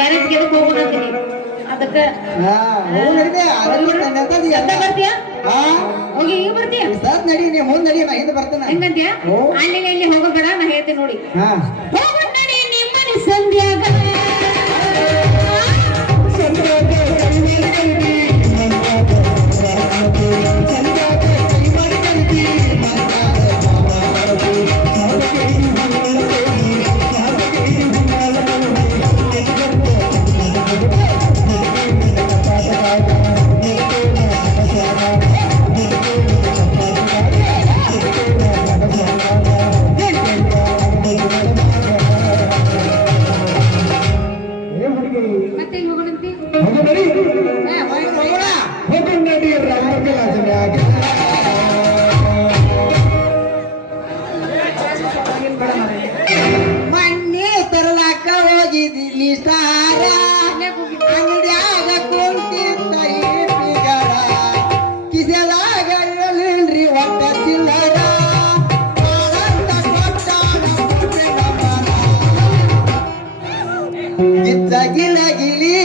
ಗ್ಯಾರೇಜ್ಗೆ ಎದಕ್ಕೆ ಹೋಗೋದಂತೀನಿ ಅದಕ್ಕೆ ಬರ್ತೀಯಾ ಹೋಗಿ ಈಗ ಬರ್ತೀಯ ನಡಿ ನೀ ಮುಂದ್ ನಡಿ ನಾ ಹಿಂದೆ ಬರ್ತೇನೆ ಹೆಂಗಂತೀಯ ಅಲ್ಲಿ ಎಲ್ಲಿ ಹೋಗೋಬೇಡ ನಾ ಹೇಳ್ತೀನಿ ನೋಡಿ ಹೋಗೋಣ ನಡಿ ನಿಮ್ಮನೆ ಸಂಧ್ಯಾಗ ಮಣ್ಣೆ ತರಲಾಕ ಹೋಗಿದಿ ನಿಸಾರ ಅಂಗಡಿಯಾಗ ಕುಂತಿದ್ದ ಈಪಿಗರ ಕಿಸೆದಾಗ ಇರಲಿಲ್ರಿ ಒಟ್ಟ ಚಿಲ್ಲರ ಗಿಚ್ಚ ಗಿಲ ಗಿಲಿ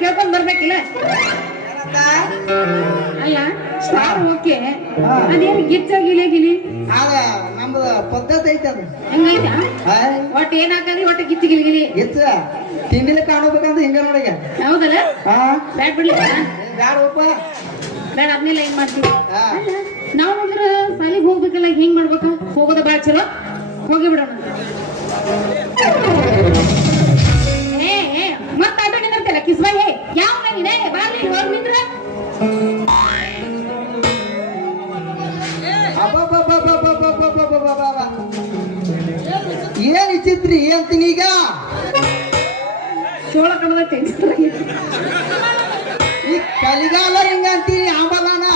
ಕೇಳ್ಕೊಂಡ್ ಬರ್ಬೇಕಿಲ್ಲ ಅಲ್ಲ ಸ್ಟಾರ್ ಓಕೆ ಅದೇನು ಗಿಚ್ಚ ಗಿಲಿ ಗಿಲಿ ನಮ್ದು ಪದ್ಧತಿ ಐತೆ ಅದು ಹೆಂಗೈತಾ ಒಟ್ಟು ಏನ್ ಹಾಕಂದ್ರಿ ಒಟ್ಟು ಗಿಚ್ಚ ಗಿಲಿ ಗಿಲಿ ಗಿಚ್ಚ ತಿಂಡಿಲಿ ಕಾಣಬೇಕಂದ್ರೆ ಹಿಂಗ ನೋಡಿಗ ಹೌದಲ್ಲ ಬ್ಯಾಡ್ ಬಿಡ್ಲಿ ಬ್ಯಾಡಪ್ಪ ಬೇಡ ಅದನ್ನೆಲ್ಲ ಏನ್ ಮಾಡ್ತೀವಿ ನಾವು ನೋಡಿದ್ರ ಸಾಲಿಗೆ ಹೋಗ್ಬೇಕಲ್ಲ ಹೆಂಗ್ ಮಾಡ್ಬೇಕ ಹೋಗೋದ ಬಾಳ ಚಲೋ ಹೋಗಿ ಬಿಡೋಣ ಮತ್ತ ಆಟೋ ನಿಂದಿರ್ತಲ್ಲ ಕಿಸ್ಬಾಯ್ ಯಾವ ನೀನೇ ಬಾರ್ಲಿ ಹೊರ ನಿಂದ್ರ ಏನ್ ಇಚ್ಚಿತ್ರಿ ಅಂತೀನಿ ಈಗ ಚೋಳ ಕಣದ ಟೆನ್ಷನ್ ಈ ಕಲಿಗಾಲ ಹಿಂಗ ಅಂತೀನಿ ಆಂಬಲಾನ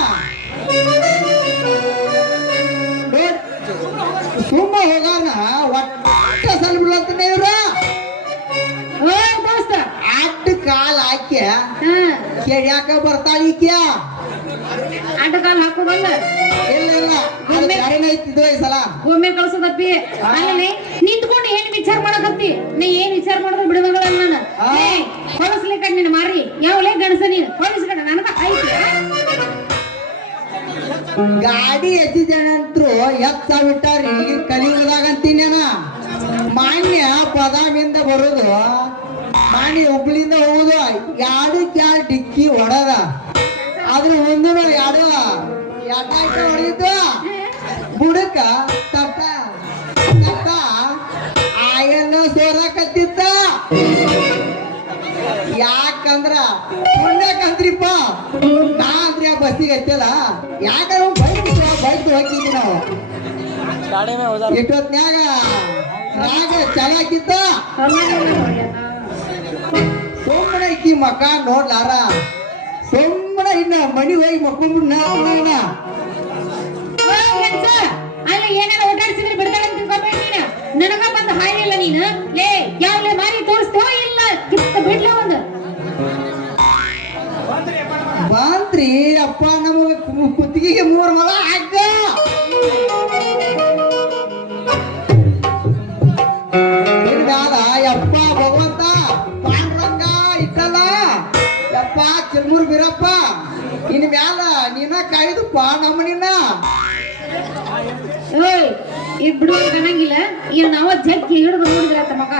ಸುಮ್ಮ ಹೋಗಾನ ಒಟ್ಟ ಸಲ್ ಬಿಡ್ಲಂತಾನೆ ಇವ್ರ ಅಡ್ಡ ಕಾಲ್ ಹಾಕ್ಯ ಕೆಡ್ಯಾಕ ಬರ್ತಾಳ ಈಕ್ಯ ಅಡ್ಡ ಕಾಲ್ ಹಾಕೋದಲ್ಲ ಇಲ್ಲ ಇಲ್ಲ ಯಾರೇನ ಐತಿದ್ರು ಈ ಸಲ ಒಮ್ಮೆ ಕಳ್ಸೋದಪ್ಪಿ ಅಲ್ಲೇ ನಿಂತ್ಕೊಂಡು ಏನ್ ವಿಚಾರ ಮಾಡಕತ್ತಿ ನೀ ಏನ್ ವಿಚಾರ ಮಾಡಿದ್ರೆ ಬಿಡುವಂಗಲ್ಲ ನಾನು ಹೊಳಸ್ಲಿಕ್ಕ ನೀನು ಮಾರಿ ಯಾವಲೇ ಗಣಸ ನೀನು ಹೊಳಸ್ಕಣ ನನಗ ಐತಿ ಗಾಡಿ ಎತ್ತಿದಂತ್ರು ಎತ್ತ ಬಿಟ್ಟಾರಿ ಕಲಿಯುಗದಾಗ ಅಂತೀನೇನ ಮಾನ್ಯ ಪದಾಮಿಂದ ಬರೋದು ಮಾನ್ಯ ಹುಬ್ಳಿಂದ ಹೋಗುದು ಎರಡು ಕ್ಯಾಲ್ ಡಿಕ್ಕಿ ಹೊಡದ ಆದ್ರೆ ಒಂದು ಎರಡು ಎಟ್ಟ ಹೊಡೆದಿದ್ದು ಬುಡಕ ತಟ್ಟ ತಟ್ಟ ಆಯನ್ನ ಸೋರಾಕತ್ತಿತ್ತ ಯಾಕಂದ್ರ ಪುಣ್ಯಕಂತ್ರಿಪ್ಪ ನಾ ಅಂದ್ರೆ ಬಸ್ಸಿಗೆ ಹತ್ತಲ್ಲ ಯಾಕಂದ್ರೆ ಬೈಕ್ ಹೋಗಿದ್ವಿ ನಾವು ಇಷ್ಟೊತ್ನ್ಯಾಗ ರಾಗ ಚೆನ್ನಾಗಿತ್ತ ಸುಮ್ಮನೆ ಈಕಿ ಮಕ ನೋಡ್ಲಾರ ಸುಮ್ಮನೆ ಇನ್ನ ಮನಿ ಹೋಗಿ ಮಕ್ಕೊಂಡ್ಬಿಡ್ ಅಲ್ಲ ಏನಾರ ಓಡಾಡ್ಸಿದ್ರೆ ಬಿಡ್ತಾಳೆ ಅಂತ ತಿಳ್ಕೊಬೇಡ ನೀನು ನನಗ ಬಂದು ಹಾಯಿಲ್ಲ ನೀನು ಲೇ ಯಾವ್ಲೇ ಮಾರಿ ತೋರಿಸ್ತೇವ ಇಲ್ಲ ಕಿತ್ತ ಬಿಡ್ಲ ಒಂದು ಬಂದ್ರಿ ಅಪ್ಪ ನಮಗ ಕುತ್ತಿಗೆಗೆ 3 ಮಲ ಹಾಕ ಯಪ್ಪ ಭಗವಂತ ಪಾಂಡುರಂಗ ಇಟ್ಟಲ್ಲ ಯಪ್ಪ ಚಿಲ್ಮೂರ್ ಬೀರಪ್ಪ ಇನ್ ಮ್ಯಾಲ ನೀನ ಕಾಯ್ದಪ್ಪ ನಮ್ಮ ನಿನ್ನ ಇಬ್ರು ಕಾಣಂಗಿಲ್ಲ ಈಗ ನಾವ ಜಗ್ಗಿ ಹಿಡಿದು ನೋಡಿದ್ರ ಆತ ಮಗ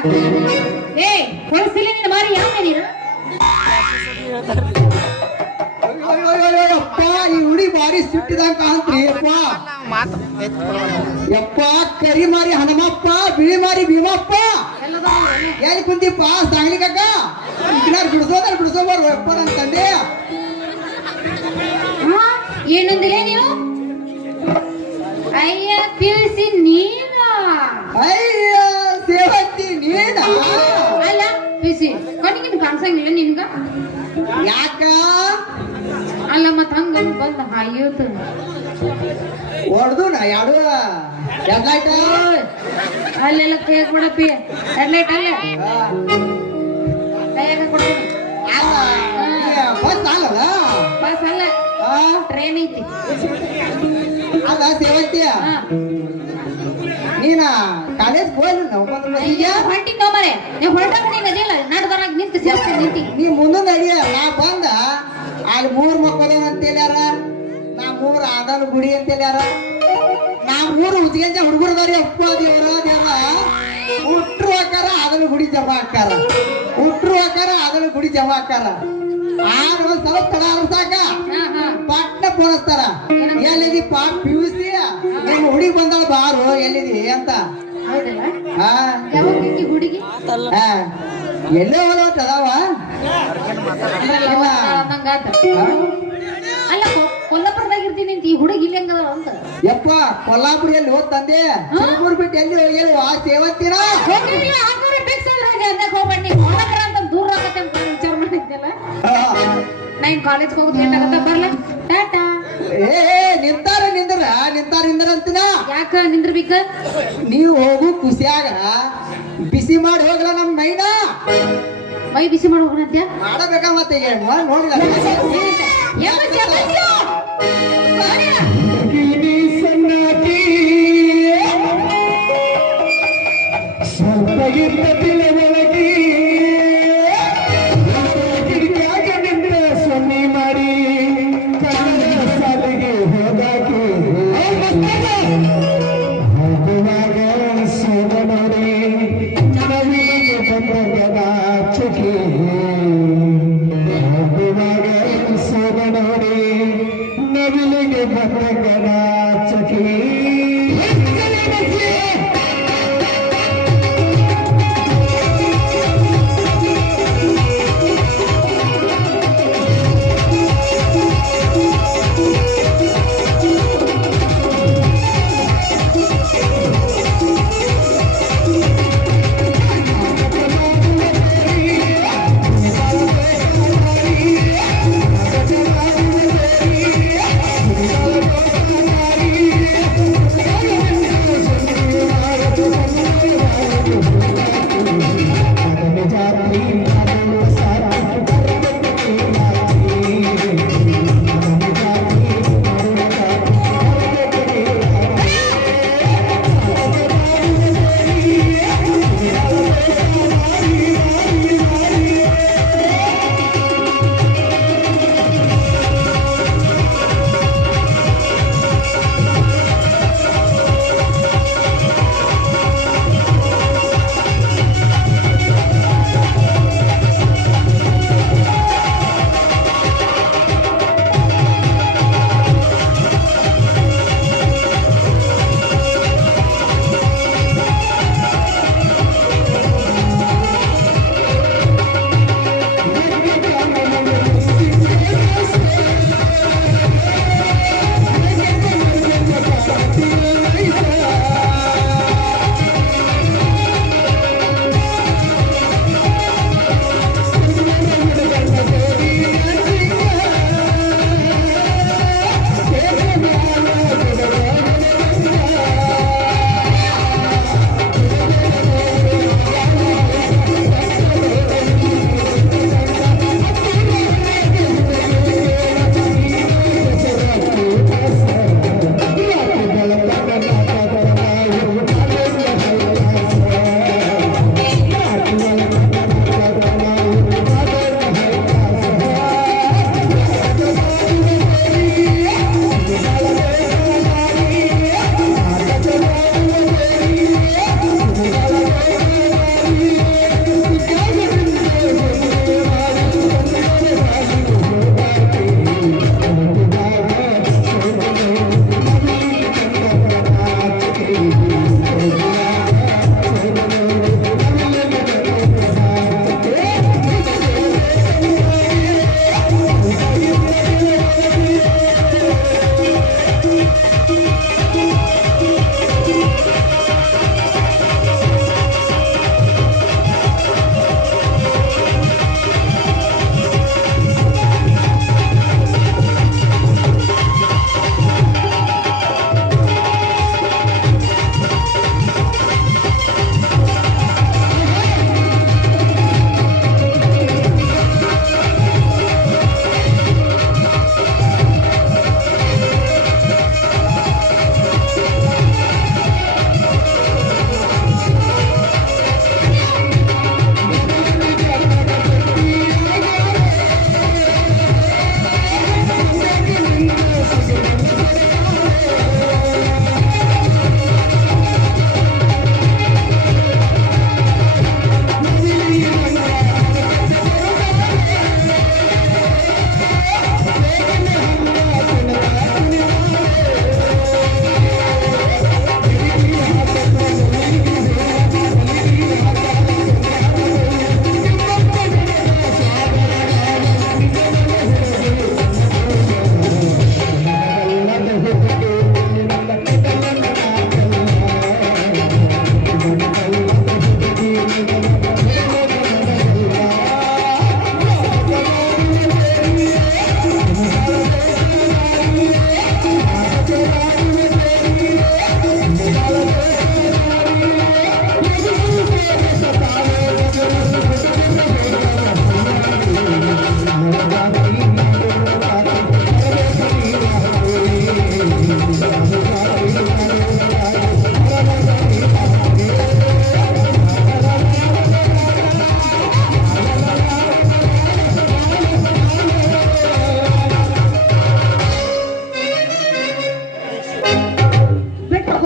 ಹೊಳಸಿಲ್ಲ ನೀನು ಮಾರಿ ಯಾವ ನೀನು ಅಪ್ಪ ಈ ಹುಡಿ ಬಾರಿ ಸಿಟ್ಟಿದಾಗ ಕಾಣ್ತ್ರಿ ಅಪ್ಪ ಯಪ್ಪ ಕರಿ ಮಾರಿ ಹನುಮಪ್ಪ ಬಿಳಿ ಮಾರಿ ಭೀಮಪ್ಪ ಎಲ್ಲಿ ಕುಂತಿಪ್ಪ ಸಾಂಗ್ಲಿ ಕಕ್ಕ ಬಿಡಿಸೋಬಾರು ಅಪ್ಪ ನನ್ನ ತಂದೆ ಏನಂದಿಲ್ಲ ನೀನು ಅಯ್ಯ ತಿಳಿಸಿ ನೀನ ಅಯ್ಯ ಸೇವತಿ ನೀನ ಅಲ್ಲ ತಿಳಿಸಿ ಕಣ್ಣಿಗೆ ಕಾಣಿಸಂಗಿಲ್ಲ ನಿನ್ಗ ಯಾಕ ಅಲ್ಲ ಮತ್ತ ಹಂಗ ಬಂದ ಹಾಯ್ಯೂತ ಹೊಡ್ದು ನಾ ಎರಡು ಹೆಡ್ಲೈಟ್ ಅಲ್ಲೆಲ್ಲ ಕೈಯಾಗ ಕೊಡಪ್ಪಿ ಹೆಡ್ಲೈಟ್ ಅಲ್ಲ ಕೈಯಾಗ ಕೊಡ್ತೀನಿ ಬಸ್ ಅಲ್ಲ ಬಸ್ ಅಲ್ಲ ಆ ಟ್ರೈನ್ ಐತಿ ಅಲ್ಲ ಸೇವಂತಿಯ ಹಾ ನೀನ ಕಾಲೇಜ್ ಹೋಗಿ ಅಯ್ಯೋ ಹೊಂಟಿದ್ ನೋ ಮರೆ ನೀವು ಹೊರಟಾಗ ನೀನ್ ಅದಿಲ್ಲ ನಡ್ದರಾಗ ನಿಂತು ಸೇರ್ಸಿ ನಿಂತಿ ನೀ ಮುಂದೆ ನಡಿಯ ನಾ ಬಂದ ಅಲ್ಲಿ 3 ಮಕ್ಕಳು ಅಂತ ಹೇಳ್ಯಾರ ನಾ 3 ಆದಲ್ ಗುಡಿ ಅಂತ ಹೇಳ್ಯಾರ ನಾ 3 ಉದ್ಗಂಜ ಹುಡುಗರದಾರಿ ಅಪ್ಪ ದೇವರ ದೇವ ಹುಟ್ರು ಹಾಕಾರ ಅದನ್ನ ಗುಡಿ ಜಮಾ ಹಾಕಾರ ಹುಟ್ರು ಹಾಕಾರ ಅದನ್ನ ಗುಡಿ ಜಮಾ ಹಾಕಾರ ಆರು ಒಂದ್ ಸ್ವಲ್ಪ ತಡ ಸಾಕ ಹಾ ಹಾ ಪಟ್ನ ಪೋಣಿಸ್ತಾರ ಎಲ್ಲಿದಿ ಪಾಟ್ ಪಿಯುಸಿ ನಿಮ್ಮ ಹುಡುಗಿ ಬಂದಾಳ ಬಾರು ಎಲ್ಲಿದಿ ಅಂತ ಹೌದಲ್ಲ ಹಾ ಯಾವಾಗ ನಿಂತಿ ಹುಡುಗಿ ಹಾ ಎಲ್ಲೇ ಹೋದ ಅದಾವ ಅಂದಂಗಾತ ಅಲ್ಲ ಕೊಲ್ಲಾಪುರದಾಗ ಇರ್ತೀನಿ ಅಂತ ಈ ಹುಡುಗಿ ಇಲ್ಲಿ ಹೆಂಗದ ಅಂತ ಯಪ್ಪ ಕೊಲ್ಲಾಪುರಿಯಲ್ಲಿ ಹೋದ್ ತಂದೆ ಚಿಲ್ಮೂರ್ ಬಿಟ್ಟು ಎಲ್ಲಿ ಹೋಗಿ ಆ ಸೇವಂತಿನ ಹೋಗಿರ್ಲಿಲ್ಲ ಹಾಕೋರೆ ಫಿಕ್ಸ್ ಅಂದ್ರೆ ಹಾಗೆ ಅಂದಾಗ ಹೋಗ್ಬಣ್ಣಿ ಹೊರಗ್ರ ಅಂತ ದೂರ ಆಗತ್ತೆ ಅಂತ ವಿಚಾರ ಮಾಡಿದ್ದೆಲ್ಲ ನಾ ಇನ್ ಕಾಲೇಜ್ ಹೋಗೋದು ಲೇಟ್ ಆಗತ್ತ ಬರ್ಲ ಟಾಟಾ ನಿಂತಾರ ನಿಂದ್ರ ಅಂತಿನ ಯಾಕ ನಿಂದ್ರಬೇಕ ನೀವು ಹೋಗು ಖುಷಿಯಾಗ ಬಿಸಿ ಮಾಡಿ ಹೋಗಲ್ಲ ನಮ್ಮ ಮೈನ ಮೈ ಬಿಸಿ ಮಾಡಿ ಹೋಗ್ರಂತ್ಯ ಮಾಡಬೇಕ ಮತ್ತೆ ಈಗ ನೋಡಿಲ್ಲ ಸ್ವಲ್ಪ ಒಳಗಿ ಸೊನ್ನೆ ಮಾಡಿ ಕನ್ನಡ ಸಾಲಿಗೆ ಹೋದಾಕಿ ಹೋಗುವಾಗ ಸೋಮ ನೋಡಿ ನವಿಲಿಗೆ ಬಂದಗನ ಚುಕಿ ಹೋಗುವಾಗ ಸೋಮ ನೋಡಿ ನವಿಲಿಗೆ ಬಂದಗನ ಚುಕಿ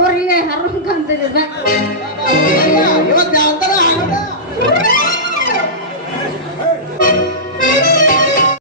ಅವ್ರಿಗೆ ಹರ್ಕೊಂತಿದ್ದ